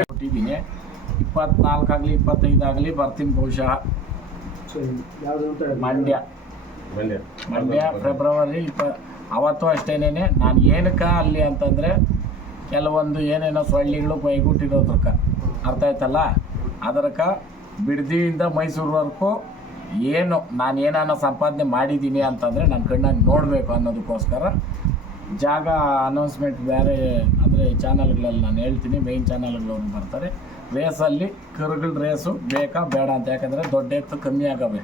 ಕೊಟ್ಟಿದ್ದೀನಿ ಇಪ್ಪತ್ನಾಲ್ಕಾಗಲಿ ಇಪ್ಪತ್ತೈದಾಗಲಿ ಬರ್ತೀನಿ ಬಹುಶಃ. ಮಂಡ್ಯ. ಮಂಡ್ಯ. ಫೆಬ್ರವರಿ ಇಪ್ಪ ಅವತ್ತು ಅಷ್ಟೇನೆ ನಾನು. ಏನಕ್ಕೆ ಅಲ್ಲಿ ಅಂತಂದರೆ ಕೆಲವೊಂದು ಏನೇನೋ ಸೊಳ್ಳಿಗಳು ಬೈಗುಟ್ಟಿರೋದ್ರಕ್ಕ ಅರ್ಥ ಆಯ್ತಲ್ಲ? ಅದಕ್ಕೆ ಬಿಡ್ದಿಯಿಂದ ಮೈಸೂರುವರೆಗೂ ಏನು ನಾನು ಏನಾನ ಸಂಪಾದನೆ ಮಾಡಿದ್ದೀನಿ ಅಂತಂದರೆ ನನ್ನ ಕಣ್ಣಾಗಿ ನೋಡಬೇಕು ಅನ್ನೋದಕ್ಕೋಸ್ಕರ ಜಾಗ ಅನೌನ್ಸ್ಮೆಂಟ್ ಬೇರೆ ಅಂದರೆ ಚಾನಲ್ಗಳಲ್ಲಿ ನಾನು ಹೇಳ್ತೀನಿ ಮೇಯ್ನ್ ಚಾನಲ್ಗಳವ್ರು ಬರ್ತಾರೆ. ರೇಸಲ್ಲಿ ಕರುಗಳ ರೇಸು ಬೇಕಾ ಬೇಡ ಅಂತ, ಯಾಕಂದರೆ ದೊಡ್ಡ ಎತ್ತು ಕಮ್ಮಿ ಆಗವೆ.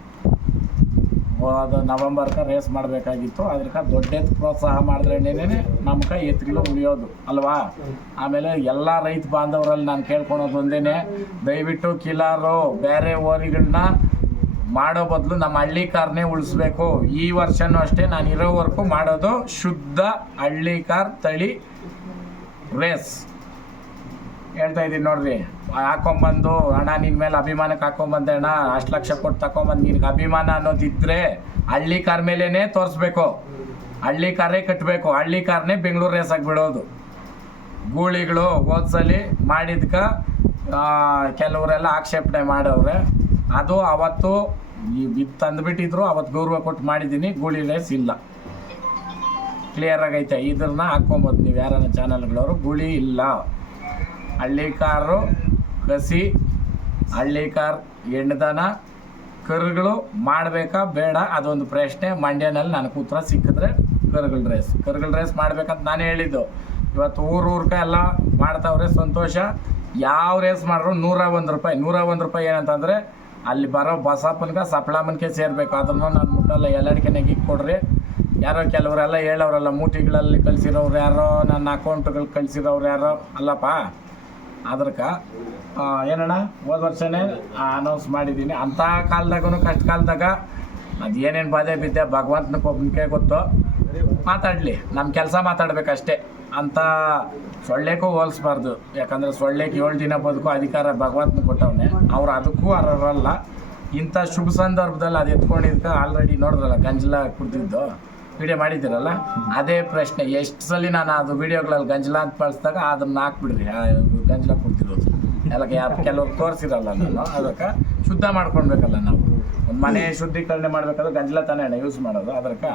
ಅದು ನವಂಬರ್ಗೆ ರೇಸ್ ಮಾಡಬೇಕಾಗಿತ್ತು ಅದಕ್ಕೆ ದೊಡ್ಡ ಎತ್ತು ಪ್ರೋತ್ಸಾಹ ಮಾಡಿದ್ರೇನೆ ನಮ್ಮ ಕೈ ಎತ್ತುಗಳು ಉಳಿಯೋದು, ಅಲ್ವಾ? ಆಮೇಲೆ ಎಲ್ಲ ರೈತ ಬಾಂಧವರಲ್ಲಿ ನಾನು ಕೇಳ್ಕೊಳೋದು ಒಂದೇನೆ, ದಯವಿಟ್ಟು ಕಿಲಾರು, ಬೇರೆ ಓರಿಗಳನ್ನ ಮಾಡೋ ಬದಲು ನಮ್ಮ ಹಳ್ಳಿ ಕಾರ್ನೇ ಉಳಿಸ್ಬೇಕು. ಈ ವರ್ಷನೂ ಅಷ್ಟೇ ನಾನು ಇರೋವರೆಗೂ ಮಾಡೋದು ಶುದ್ಧ ಹಳ್ಳಿ ಕಾರ್ ತಳಿ ರೇಸ್. ಹೇಳ್ತಾ ಇದ್ದೀನಿ ನೋಡ್ರಿ, ಹಾಕೊಂಬಂದು ಅಣ್ಣ ನಿನ್ನ ಮೇಲೆ ಅಭಿಮಾನಕ್ಕೆ ಹಾಕೊಂಬಂದೆ ಅಣ್ಣ, ಅಷ್ಟು ಲಕ್ಷ ಕೊಟ್ಟು ತಗೊಂಬಂದು ನಿನಗೆ ಅಭಿಮಾನ ಅನ್ನೋದಿದ್ರೆ ಹಳ್ಳಿ ಕಾರ್ ಮೇಲೇ ತೋರಿಸ್ಬೇಕು. ಹಳ್ಳಿ ಕಾರೇ ಕಟ್ಟಬೇಕು ಹಳ್ಳಿ ಕಾರ್ನೇ ಬೆಂಗಳೂರು ರೇಸ್ ಬಿಡೋದು ಗೂಳಿಗಳು ಹೋದ್ಸಲಿ ಮಾಡಿದ್ಕ ಕೆಲವರೆಲ್ಲ ಆಕ್ಷೇಪಣೆ ಮಾಡವ್ರೆ. ಅದು ಅವತ್ತು ಇದು ತಂದುಬಿಟ್ಟಿದ್ರು, ಅವತ್ತು ಗೌರವ ಕೊಟ್ಟು ಮಾಡಿದ್ದೀನಿ ಗೂಳಿ ಲೇಸ್ ಇಲ್ಲ ಕ್ಲಿಯರ್ ಆಗೈತೆ ಇದನ್ನ ಹಾಕ್ಕೊಬೋದು. ನೀವು ಯಾರನ್ನ ಚಾನಲ್ಗಳವರು, ಗುಳಿ ಇಲ್ಲ. ಹಳ್ಳಿ ಕಾರು, ಕಸಿ, ಹಳ್ಳಿ ಕಾರ್ ಹೆಣ್ದನ ಕರುಗಳು ಮಾಡಬೇಕಾ, ಬೇಡ, ಅದೊಂದು ಪ್ರಶ್ನೆ. ಮಂಡ್ಯನಲ್ಲಿ ನನಗೆ ಉತ್ತರ ಸಿಕ್ಕಿದ್ರೆ ಕರುಗಳ ರೇಸ್ ಕರುಗಳ ರೇಸ್ ಮಾಡ್ಬೇಕಂತ ನಾನೇ ಹೇಳಿದ್ದು. ಇವತ್ತು ಊರು ಊರ್ಕ ಎಲ್ಲ ಮಾಡ್ತಾವ್ರೆ, ಸಂತೋಷ. ಯಾವ ರೇಸ್ ಮಾಡಿದ್ರು ನೂರ ಒಂದು ರೂಪಾಯಿ. ನೂರ ಒಂದು ರೂಪಾಯಿ ಏನಂತಂದರೆ ಅಲ್ಲಿ ಬರೋ ಬಸಪ್ಪನ್ಗೆ ಸಪ್ಳಮ್ಮನ್ಗೆ ಸೇರಬೇಕು. ಅದನ್ನು ನಾನು ಮುಟ್ಟಲ್ಲ ಎಲ್ಲಡಿಕೆನಾಗ ಇಕ್ ಕೊಡ್ರಿ. ಯಾರೋ ಕೆಲವರೆಲ್ಲ ಹೇಳೋರಲ್ಲ ಮೂಟಿಗಳಲ್ಲಿ ಕಳ್ಸಿರೋರು ಯಾರೋ, ನನ್ನ ಅಕೌಂಟ್ಗಳು ಕಳ್ಸಿರೋರು ಯಾರೋ, ಅಲ್ಲಪ್ಪ? ಅದ್ರಕ್ಕೆ ಏನಣ್ಣ, ಹೋದ ವರ್ಷನೇ ಅನೌನ್ಸ್ ಮಾಡಿದ್ದೀನಿ. ಅಂಥ ಕಾಲದಾಗೂ ಕಷ್ಟ ಕಾಲದಾಗ ಅದು ಏನೇನು ಬಾಧೆ ಬಿದ್ದೆ, ಭಗವಂತನ ಒಬ್ಬನಿಗೆ ಗೊತ್ತು. ಮಾತಾಡಲಿ ನಮ್ಮ ಕೆಲಸ ಮಾತಾಡ್ಬೇಕಷ್ಟೇ. ಅಂತ ಸೊಳ್ಳೆಗೂ ಹೋಲಿಸ್ಬಾರ್ದು. ಯಾಕಂದರೆ ಸೊಳ್ಳೆಗೆ ಏಳು ದಿನ ಬದುಕು ಅಧಿಕಾರ ಭಗವಂತನ ಕೊಟ್ಟವನೇ. ಅವ್ರು ಅದಕ್ಕೂ ಅರ್ಹರಲ್ಲ. ಇಂಥ ಶುಭ ಸಂದರ್ಭದಲ್ಲಿ ಅದು ಎತ್ಕೊಂಡಿದ್ದಕ್ಕೆ ಆಲ್ರೆಡಿ ನೋಡಿದ್ರಲ್ಲ, ಗಂಜಲ ಕುಡ್ದಿದ್ದು. ವಿಡಿಯೋ ಮಾಡಿದ್ದೀರಲ್ಲ? ಅದೇ ಪ್ರಶ್ನೆ, ಎಷ್ಟು ಸಲ ನಾನು ಅದು ವಿಡಿಯೋಗಳಲ್ಲಿ ಗಂಜಲ ಅಂತ ಬಳಸಿದಾಗ ಅದನ್ನ ಹಾಕ್ಬಿಡ್ರಿ. ಗಂಜಲ ಕುಡ್ತಿರೋದು ಎಲ್ಲ ಯಾರು ಕೆಲವ್ರು ತೋರಿಸಿರಲ್ಲ ನಾನು. ಅದಕ್ಕೆ ಶುದ್ಧ ಮಾಡ್ಕೊಳ್ಬೇಕಲ್ಲ ನಾವು. ಮನೆ ಶುದ್ಧೀಕರಣೆ ಮಾಡ್ಬೇಕಾದ್ರೆ ಗಂಜಲ ತಾನೇ ಯೂಸ್ ಮಾಡೋದು. ಅದಕ್ಕೆ